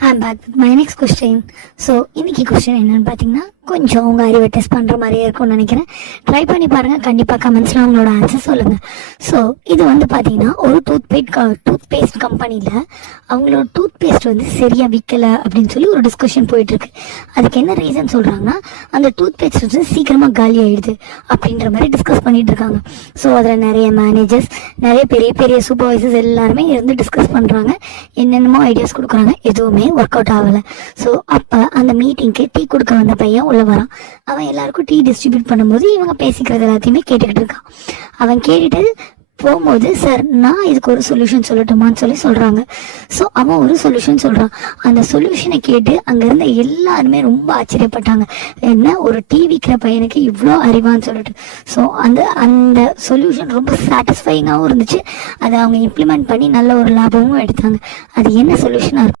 I'm back with my next question. So இன்னைக்கு question என்னன்னு பார்த்தீங்கன்னா கொஞ்சம் உங்கள் அறிவை டெஸ்ட் பண்ணுற மாதிரியே இருக்கும்னு நினைக்கிறேன். ட்ரை பண்ணி பாருங்கள், கண்டிப்பாக கமெண்ட்ஸில் உங்களோட ஆன்சர் சொல்லுங்கள். ஸோ இது வந்து பார்த்தீங்கன்னா ஒரு டூத் பேஸ்ட் கம்பெனியில் அவங்களோட டூத் பேஸ்ட் வந்து சரியாக விற்கலை அப்படின்னு சொல்லி ஒரு டிஸ்கஷன் போயிட்டுருக்கு. அதுக்கு என்ன ரீசன் சொல்கிறாங்கன்னா, அந்த டூத் பேஸ்ட் வந்து சீக்கிரமாக காலி ஆகிடுது அப்படின்ற மாதிரி டிஸ்கஸ் பண்ணிட்டு இருக்காங்க. ஸோ அதில் நிறைய மேனேஜர்ஸ், நிறைய பெரிய பெரிய சூப்பர்வைசர்ஸ் எல்லாருமே இருந்து டிஸ்கஸ் பண்ணுறாங்க, என்னென்னமோ ஐடியாஸ் கொடுக்குறாங்க. எதுவுமே ஒர்க் அவுட் ஆகலை. ஸோ அப்போ அந்த மீட்டிங்க்கு டீ கொடுக்க வந்த பையன் உள்ள வரான். அவன் எல்லாருக்கும் டீ டிஸ்ட்ரிபியூட் பண்ணும்போது இவங்க பேசிக்கிறது எல்லாத்தையுமே கேட்டுக்கிட்டு இருக்கான். அவன் கேட்டுட்டு போகும்போது, சார் நான் இதுக்கு ஒரு சொல்யூஷன் சொல்லட்டுமான்னு சொல்கிறாங்க. ஸோ அவன் ஒரு சொல்யூஷன் சொல்கிறான். அந்த சொல்யூஷனை கேட்டு அங்கே இருந்த எல்லாருமே ரொம்ப ஆச்சரியப்பட்டாங்க. என்ன ஒரு டீ விற்கிற பையனுக்கு இவ்வளோ அறிவான்னு சொல்லிட்டு. ஸோ அந்த சொல்யூஷன் ரொம்ப சாட்டிஸ்ஃபைங்காகவும் இருந்துச்சு. அதை அவங்க இம்ப்ளிமெண்ட் பண்ணி நல்ல ஒரு லாபமும் எடுத்தாங்க. அது என்ன சொல்யூஷனாக இருக்கும்?